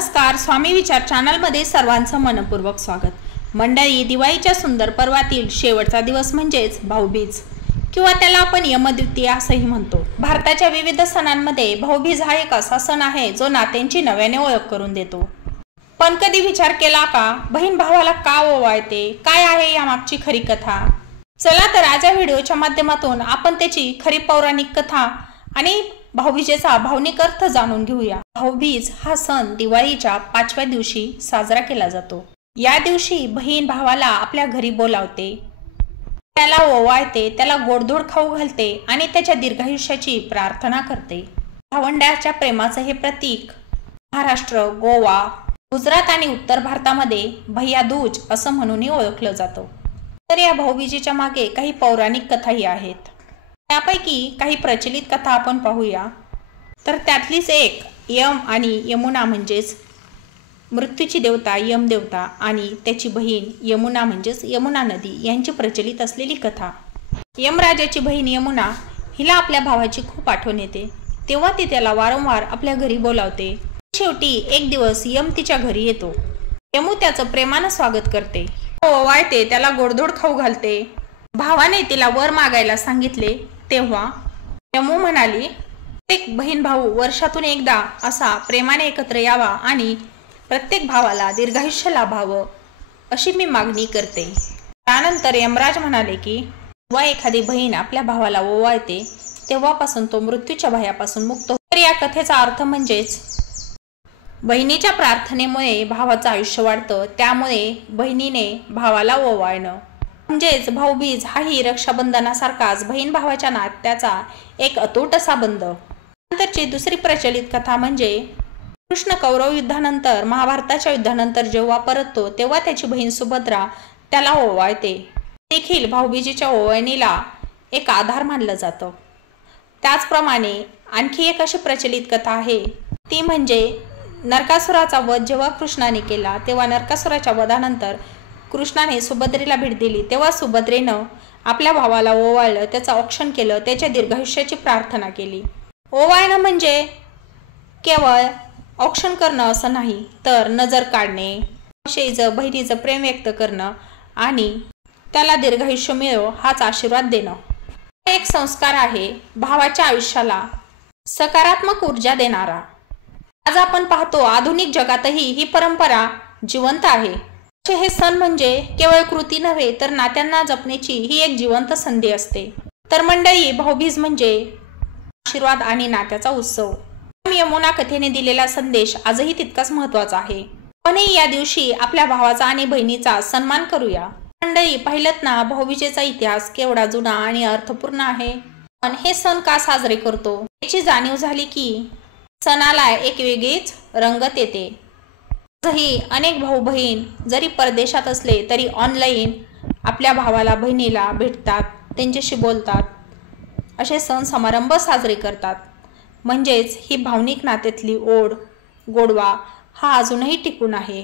नमस्कार, स्वामी विचार चॅनलमध्ये सर्वांचं मनपूर्वक स्वागत। मंडळी, दिवाळीच्या सुंदर पर्वातील शेवटचा दिवस म्हणजेच भाऊबीज किंवा त्याला आपण यमद्वितीया असंही म्हणतो। भारताच्या विविध सणांमध्ये भाऊबीज हा एक असा सण आहे जो नात्यांची नव्याने ओळख करून देतो। पण कधी विचार केला का, बहीण भावाला का ओवाळते? काय आहे यामागची खरी कथा? चला तर आज या व्हिडिओच्या माध्यमातून आपण त्याची खरी पौराणिक कथा आणि भाऊबीजेचा भावनिक अर्थ जाणून घेऊया। भाऊबीज हा सण दिवाळीच्या 5व्या दिवशी साजरा केला जातो। या दिवशी बहीण भावाला आपल्या घरी बोलावते, त्याला ओवाळते, त्याला गोडधोड खाऊ घालते आणि त्याच्या दीर्घायुष्याची प्रार्थना करते। भावंडाच्या प्रेमाचे हे प्रतीक महाराष्ट्र, गोवा, गुजरात आणि उत्तर भारतामध्ये भैया दूज असं म्हणूनही ओळखलं जातं। तर या भाऊबीजेच्या मागे काही पौराणिक कथाही आहेत। त्यापैकी काही प्रचलित कथा आपण पाहूया। तर त्यातलीच एक यम आणि यमुना म्हणजेच मृत्यूची देवता यमदेवता आणि त्याची बहीण यमुना म्हणजेच यमुना नदी यांची प्रचलित असलेली कथा। यमराजाची बहीण यमुना हिला आपल्या भावाची खूप आठवण येते, तेव्हा ती त्याला वारंवार आपल्या घरी बोलावते। शेवटी एक दिवस यम तिच्या घरी येतो। यमू त्याचं प्रेमानं स्वागत करते, ओवाळते, त्याला गोडधोड खाऊ घालते। भावाने तिला वर मागायला सांगितले तेव्हा यमू म्हणाली, प्रत्येक बहीण भाऊ वर्षातून एकदा असा प्रेमाने एकत्र यावा आणि प्रत्येक भावाला दीर्घायुष्य लाभावं अशी मी मागणी करते। त्यानंतर यमराज म्हणाले की जेव्हा एखादी बहीण आपल्या भावाला ओवाळते तेव्हापासून तो मृत्यूच्या भयापासून मुक्त होतो। तर या कथेचा अर्थ म्हणजेच बहिणीच्या प्रार्थनेमुळे भावाचं आयुष्य वाढतं, त्यामुळे बहिणीने भावाला ओवाळणं म्हणजेच भाऊबीज हाही रक्षाबंधनासारखाच बहीण भावाच्या नात्याचा एक अतूट असा बंध। नंतरची दुसरी प्रचलित कथा म्हणजे कृष्ण कौरव युद्धानंतर, महाभारताच्या युद्धानंतर जेव्हा परततो तेव्हा त्याची बहीण सुभद्रा त्याला ओवाळते। देखील भाऊबीजेच्या ओवाळणीला एक आधार मानलं जातं। त्याचप्रमाणे आणखी एक अशी प्रचलित कथा आहे, ती म्हणजे नरकासुराचा वध जेव्हा कृष्णाने केला तेव्हा नरकासुराच्या वधानंतर कृष्णाने सुभद्रेला भेट दिली, तेव्हा सुभद्रेनं आपल्या भावाला ओवाळलं, त्याचं औक्षण केलं, त्याच्या दीर्घायुष्याची प्रार्थना केली। ओवाळणं म्हणजे केवळ औक्षण करणं असं नाही, तर नजर काढणे, विषयीचं बहिणीचं प्रेम व्यक्त करणं आणि त्याला दीर्घायुष्य मिळो हाच आशीर्वाद देणं। एक संस्कार आहे भावाच्या आयुष्याला सकारात्मक ऊर्जा देणारा। आज आपण पाहतो आधुनिक जगातही ही परंपरा जिवंत आहे। हे सण म्हणजे केवळ कृती नव्हे तर नात्यांना जपण्याची ही एक जिवंत संधी असते। तर मंडळी, भाऊबीज म्हणजे आशीर्वाद आणि नात्याचा उत्सव। यमुना कथेने दिलेला संदेश आजही तितकाच महत्त्वाचा आहे। आपणही या दिवशी आपल्या भावाचा आणि बहिणीचा सन्मान करूया। मंडळी, पाहिलत ना, भाऊबीजेचा इतिहास केवढा जुना आणि अर्थपूर्ण आहे। पण हे सण का साजरे करतो याची जाणीव झाली की सणाला एक वेगळीच रंगत येते। आजही अनेक भाऊ बहीण जरी परदेशात असले तरी ऑनलाईन आपल्या भावाला बहिणीला भेटतात, त्यांच्याशी बोलतात, असे सण समारंभ साजरे करतात। म्हणजेच ही भावनिक नात्यातली ओढ गोडवा हा अजूनही टिकून आहे।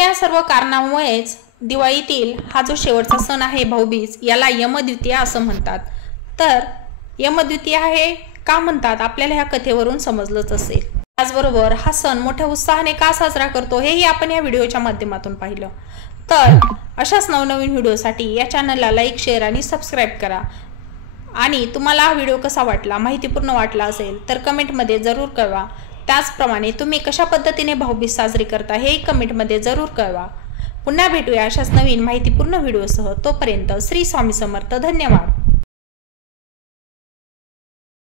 या सर्व कारणामुळेच दिवाळीतील हा जो शेवटचा सण आहे भाऊबीज, याला यमद्वितीया असं म्हणतात। तर यमद्वितीया हे का म्हणतात आपल्याला ह्या कथेवरून समजलंच असेल। त्याचबरोबर हा सण मोठ्या उत्साहाने का साजरा करतो हेही आपण या व्हिडिओच्या माध्यमातून पाहिलं। तर अशाच नवनवीन व्हिडिओसाठी या चॅनलला लाईक, शेअर आणि सबस्क्राईब करा। आणि तुम्हाला हा व्हिडिओ कसा वाटला, माहितीपूर्ण वाटला असेल तर कमेंटमध्ये जरूर कळवा। त्याचप्रमाणे तुम्ही कशा पद्धतीने भाऊबीज साजरी करता हेही कमेंटमध्ये जरूर कळवा। पुन्हा भेटूया अशाच नवीन माहितीपूर्ण व्हिडिओसह। तोपर्यंत श्री स्वामी समर्थ। धन्यवाद।